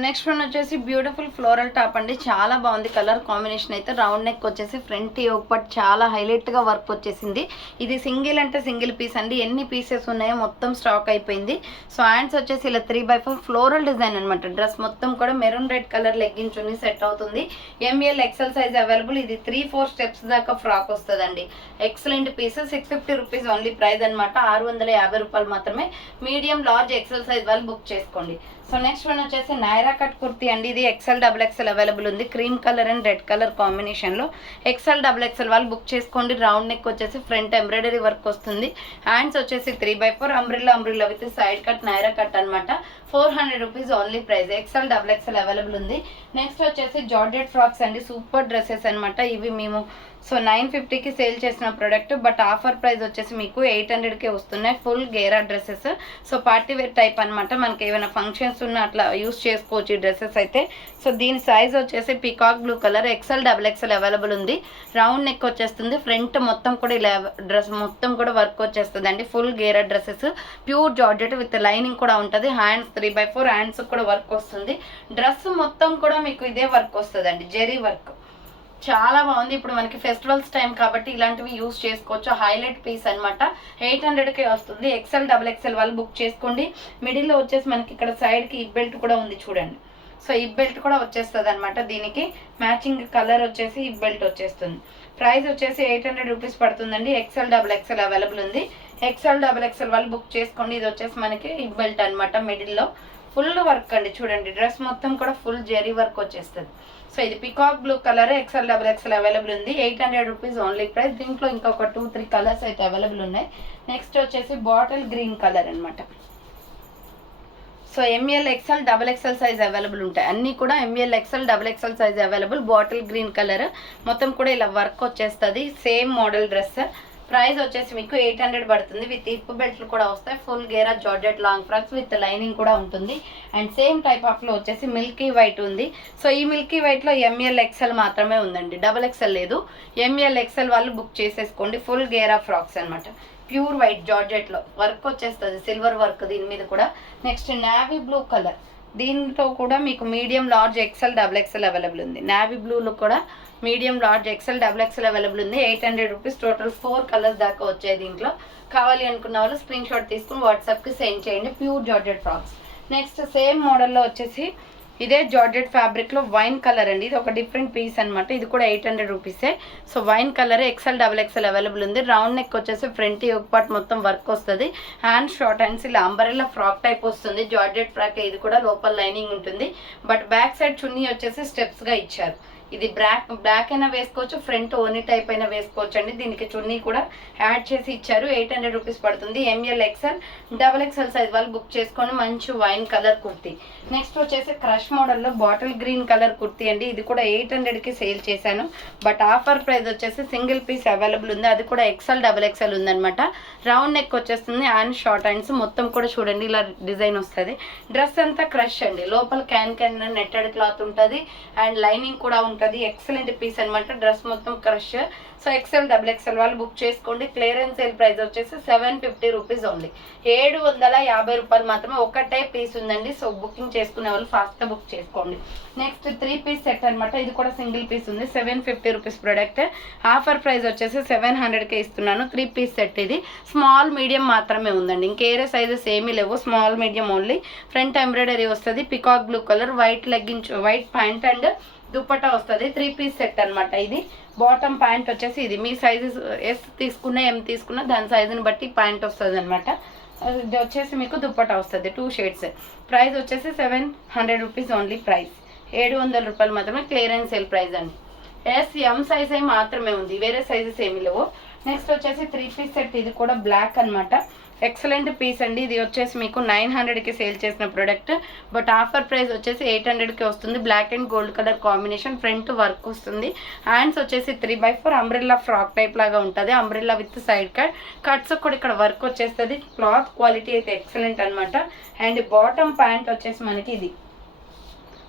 నెక్స్ట్ వన్ వచ్చేసి బ్యూటిఫుల్ ఫ్లోరల్ టాప్ అండి, చాలా బాగుంది కలర్ కాంబినేషన్ అయితే. రౌండ్ నెక్ వచ్చేసి ఫ్రంట్ యోక్ పట్ చాలా హైలైట్గా వర్క్ వచ్చేసింది. ఇది సింగిల్ అంటే సింగిల్ పీస్ అండి. ఎన్ని పీసెస్ ఉన్నాయో మొత్తం స్టాక్ అయిపోయింది. సో హ్యాండ్స్ వచ్చేసి ఇలా 3x4 ఫ్లోరల్ డిజైన్ అనమాట. డ్రెస్ మొత్తం కూడా maroon red colour legging chunni set అవుతుంది. ML XL size available. ఇది 3-4 స్టెప్స్ దాకా ఫ్రాక్ వస్తుందండి. Excellent piece. 650 rupees only price అనమాట. 650 రూపాయలు మాత్రమే. మీడియం లార్జ్ XL సైజ్ వాళ్ళు బుక్ చేసుకోండి. సో నెక్స్ట్ వన్ వచ్చేసి నైరా కట్ కుర్తీ అండి. ఇది XL XXL అవైలబుల్ ఉంది. Cream colour and red colour కాంబినేషన్లో. XL XXL వాళ్ళు బుక్ చేసుకోండి. రౌండ్ నెక్ వచ్చేసి ఫ్రంట్ ఎంబ్రాయిడరీ వర్క్ వస్తుంది. హ్యాండ్స్ వచ్చేసి 3x4 umbrella with side cut Naira cut అనమాట. 400 rupees only price. XL XXL available ఉంది. నెక్స్ట్ వచ్చేసి జార్జెట్ ఫ్రాక్స్ అండి. సూపర్ డ్రెస్సెస్ అనమాట ఇవి. మేము సో 950కి సేల్ చేసిన ప్రోడక్ట్, బట్ ఆఫర్ ప్రైస్ వచ్చేసి మీకు 800కే వస్తున్నాయి. Full ghera dresses. So party wear type అనమాట. మనకి ఏమైనా ఫంక్షన్స్ కస్టమర్స్ ఉన్న అట్లా యూస్ చేసుకోవచ్చు ఈ డ్రెస్సెస్ అయితే. సో దీని సైజ్ వచ్చేసి peacock blue colour, XL XXL available ఉంది. రౌండ్ నెక్ వచ్చేస్తుంది. ఫ్రంట్ మొత్తం కూడా ఇలా డ్రెస్ మొత్తం కూడా వర్క్ వచ్చేస్తుంది అండి. Full ghera dresses, pure georgette with lining కూడా ఉంటుంది. హ్యాండ్స్ 3/4 హ్యాండ్స్ కూడా వర్క్ వస్తుంది. డ్రెస్ మొత్తం కూడా మీకు ఇదే వర్క్ వస్తుంది అండి, జెరీ వర్క్. చాలా బాగుంది. ఇప్పుడు మనకి ఫెస్టివల్స్ టైం కాబట్టి ఇలాంటివి యూస్ చేసుకోవచ్చు. హైలైట్ పీస్ అనమాట. 800కే వస్తుంది. XL XXL వాళ్ళు బుక్ చేసుకోండి. మిడిల్లో వచ్చేసి మనకి ఇక్కడ సైడ్కి ఈ బెల్ట్ కూడా ఉంది చూడండి. సో ఈ బెల్ట్ కూడా వచ్చేస్తుంది అనమాట. దీనికి మ్యాచింగ్ కలర్ వచ్చేసి ఈ బెల్ట్ వచ్చేస్తుంది. ప్రైస్ వచ్చేసి 800 రూపీస్ పడుతుందండి. XL XXL అవైలబుల్ ఉంది. XL XXL వాళ్ళు బుక్ చేసుకోండి. ఇది వచ్చేసి మనకి ఈ బెల్ట్ అనమాట. మిడిల్లో ఫుల్ వర్క్ అండి చూడండి. డ్రెస్ మొత్తం కూడా ఫుల్ జెరీ వర్క్ వచ్చేస్తుంది. సో ఇది peacock blue colour, XL XXL available ఉంది. 800 రూపీస్ ఓన్లీ ప్రైస్. దీంట్లో ఇంకొక 2-3 కలర్స్ అయితే అవైలబుల్ ఉన్నాయి. నెక్స్ట్ వచ్చేసి బాటిల్ గ్రీన్ కలర్ అనమాట. So ML XL XXL size available ఉంటాయి. అన్నీ కూడా ML XL XXL size available. Bottle green colour మొత్తం కూడా ఇలా వర్క్ వచ్చేస్తుంది. Same model dress. ప్రైస్ వచ్చేసి మీకు 800 పడుతుంది. విత్ హిప్ బెల్ట్లు కూడా వస్తాయి. Full ghera georgette long frocks with lining కూడా ఉంటుంది. అండ్ సేమ్ టైప్ ఆఫ్లో వచ్చేసి మిల్కీ వైట్ ఉంది. సో ఈ మిల్కీ వైట్లో ML XL మాత్రమే ఉందండి, XXL లేదు. ML XL వాళ్ళు బుక్ చేసేసుకోండి. ఫుల్ గేరా ఫ్రాక్స్ అనమాట. ప్యూర్ వైట్ జార్జెట్లో వర్క్ వచ్చేస్తుంది, సిల్వర్ వర్క్ దీని మీద కూడా. Next navy blue colour. దీంట్లో కూడా మీకు medium large XL XXL available ఉంది. నావీ బ్లూలో కూడా medium large XL XXL available ఉంది. 800 రూపీస్. టోటల్ 4 కలర్స్ దాకా వచ్చాయి దీంట్లో. కావాలి అనుకున్న వాళ్ళు స్క్రీన్ షాట్ తీసుకుని వాట్సాప్కి సెండ్ చేయండి. Pure georgette frocks. Next same మోడల్లో వచ్చేసి ఇదే జార్జెట్ ఫ్యాబ్రిక్లో వైన్ కలర్ అండి. ఇది ఒక డిఫరెంట్ పీస్ అనమాట. ఇది కూడా 800 రూపీసే. So wine colour XL XXL available ఉంది. రౌండ్ నెక్ వచ్చేసి ఫ్రంట్ ఒక పార్ట్ మొత్తం వర్క్ వస్తుంది. హ్యాండ్స్ షార్ట్ హ్యాండ్స్ ఇలా అంబరెల్లా ఫ్రాక్ టైప్ వస్తుంది. Georgette frock. ఇది కూడా లోపల లైనింగ్ ఉంటుంది. బట్ బ్యాక్ సైడ్ చున్నీ వచ్చేసి స్టెప్స్గా ఇచ్చారు. ఇది బ్లాక్ అయినా వేసుకోవచ్చు, ఫ్రంట్ ఓనీ టైప్ అయినా వేసుకోవచ్చు అండి. దీనికి చున్నీ కూడా యాడ్ చేసి ఇచ్చారు. 800 రూపీస్ పడుతుంది. ML XL XXL సైజ్ వాళ్ళు బుక్ చేసుకొని మంచి వైన్ కలర్ కుర్తీ. నెక్స్ట్ వచ్చేసి క్రష్ మోడల్లో బాటిల్ గ్రీన్ కలర్ కుర్తీ అండి. ఇది కూడా 800కి సేల్ చేశాను. బట్ ఆఫర్ ప్రైస్ వచ్చేసి సింగిల్ పీస్ అవైలబుల్ ఉంది. అది కూడా XL XXL ఉందనమాట. రౌండ్ నెక్ వచ్చేస్తుంది. అండ్ షార్ట్ హ్యాండ్స్ మొత్తం కూడా చూడండి ఇలా డిజైన్ వస్తుంది. డ్రెస్ అంతా క్రష్ అండి. లోపల క్యాన్ నెట్టెడ్ క్లాత్ ఉంటుంది. అండ్ లైనింగ్ కూడా ఉంటుంది. ఎక్సలెంట్ పీస్ అనమాట. డ్రెస్ మొత్తం క్రష్. సో XL XXL వాళ్ళు బుక్ చేసుకోండి. క్లియరెన్స్ సేల్ ప్రైస్ వచ్చేసి 750 రూపీస్ ఓన్లీ. 750 రూపాయలు మాత్రమే. ఒకటే పీస్ ఉందండి. సో బుకింగ్ చేసుకునే వాళ్ళు ఫాస్ట్గా బుక్ చేసుకోండి. నెక్స్ట్ 3 పీస్ సెట్ అనమాట. ఇది కూడా సింగిల్ పీస్ ఉంది. 750 రూపీస్ ప్రోడక్ట్. ఆఫర్ ప్రైస్ వచ్చేసి 700కే ఇస్తున్నాను. 3 పీస్ సెట్. ఇది స్మాల్ మీడియం మాత్రమే ఉందండి. ఇంకేరే సైజెస్ ఏమీ లేవు. Small medium only. Front embroidery వస్తుంది. Peacock blue colour, white legging, white pant and dupatta వస్తుంది. 3 పీస్ సెట్ అనమాట. ఇది బాటమ్ ప్యాంట్ వచ్చేసి ఇది మీ సైజు S తీసుకున్నా M తీసుకున్నా దాని సైజుని బట్టి ప్యాంట్ వస్తుంది అనమాట. ఇది వచ్చేసి మీకు దుప్పట్టా వస్తుంది. 2 షేడ్స్. ప్రైస్ వచ్చేసి 700 రూపీస్ ఓన్లీ ప్రైస్. 700 రూపాయలు మాత్రమే. క్లియరెన్స్ సేల్ ప్రైస్ అండి. M సైజ్ మాత్రమే ఉంది, వేరే సైజెస్ ఏమి లేవు. నెక్స్ట్ వచ్చేసి 3 పీస్ సెట్. ఇది కూడా బ్లాక్ అనమాట. ఎక్సలెంట్ పీస్ అండి. ఇది వచ్చేసి మీకు 900కి సేల్ చేసిన ప్రోడక్ట్. బట్ ఆఫర్ ప్రైస్ వచ్చేసి 800కి వస్తుంది. Black and gold colour combination. Front work వస్తుంది. హ్యాండ్స్ వచ్చేసి 3/4 అంబ్రెల్లా ఫ్రాక్ టైప్ లాగా ఉంటుంది. అంబ్రెల్లా విత్ సైడ్ కట్స్ కూడా ఇక్కడ వర్క్ వచ్చేస్తుంది. క్లాత్ క్వాలిటీ అయితే ఎక్సలెంట్ అనమాట. అండ్ బాటమ్ ప్యాంట్ వచ్చేసి మనకి ఇది.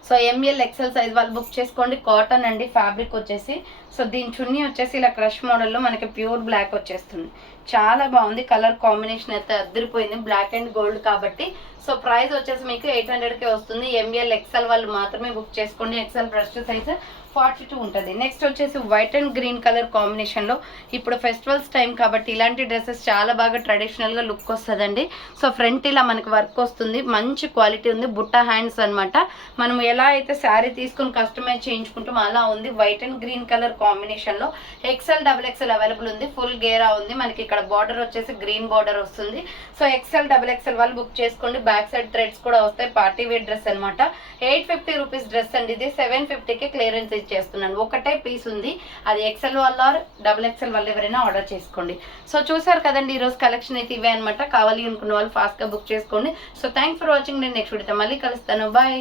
సో ML XL సైజ్ వాళ్ళు బుక్ చేసుకోండి. కాటన్ అండి ఫ్యాబ్రిక్ వచ్చేసి. సో దీని చున్నీ వచ్చేసి ఇలా క్రష్ మోడల్లో మనకి ప్యూర్ బ్లాక్ వచ్చేస్తుంది. చాలా బాగుంది. కలర్ కాంబినేషన్ అయితే అద్దరిపోయింది. బ్లాక్ అండ్ గోల్డ్ కాబట్టి. సో ప్రైస్ వచ్చేసి మీకు 800కే వస్తుంది. ML XL వాళ్ళు మాత్రమే బుక్ చేసుకోండి. XL బ్రష్ సైజ్ 42 ఉంటుంది. నెక్స్ట్ వచ్చేసి వైట్ అండ్ గ్రీన్ కలర్ కాంబినేషన్లో ఇప్పుడు ఫెస్టివల్స్ టైం కాబట్టి ఇలాంటి డ్రెస్సెస్ చాలా బాగా ట్రెడిషనల్గా లుక్ వస్తుందండి. సో ఫ్రంట్ ఇలా మనకి వర్క్ వస్తుంది. మంచి క్వాలిటీ ఉంది. బుట్టా హ్యాండ్స్ అనమాట. మనం ఎలా అయితే శారీ తీసుకుని కస్టమైజ్ చేయించుకుంటాం అలా ఉంది. వైట్ అండ్ గ్రీన్ కలర్ కాంబినేషన్లో XL XXL అవైలబుల్ ఉంది. ఫుల్ గేరా ఉంది. మనకి ఇక్కడ బార్డర్ వచ్చేసి గ్రీన్ బార్డర్ వస్తుంది. సో XL XXL వాళ్ళు బుక్ చేసుకోండి. బ్యాక్ సైడ్ థ్రెడ్స్ కూడా వస్తాయి. పార్టీ వేర్ డ్రెస్ అనమాట. 850 రూపీస్ డ్రెస్ అండి. ఇది 750కి క్లియరెన్స్ చేస్తున్నాను. ఒకటే పీస్ ఉంది. అది XL వల్ల XXL వల్ల ఎవరైనా ఆర్డర్ చేసుకోండి. సో చూసారు కదండి ఈరోజు కలెక్షన్ అయితే ఇవే అనమాట. కావాలి అనుకున్న వాళ్ళు ఫాస్ట్గా బుక్ చేసుకోండి. So thanks for watching. నేను నెక్స్ట్ వీడియోతో మళ్ళీ కలుస్తాను. బాయ్.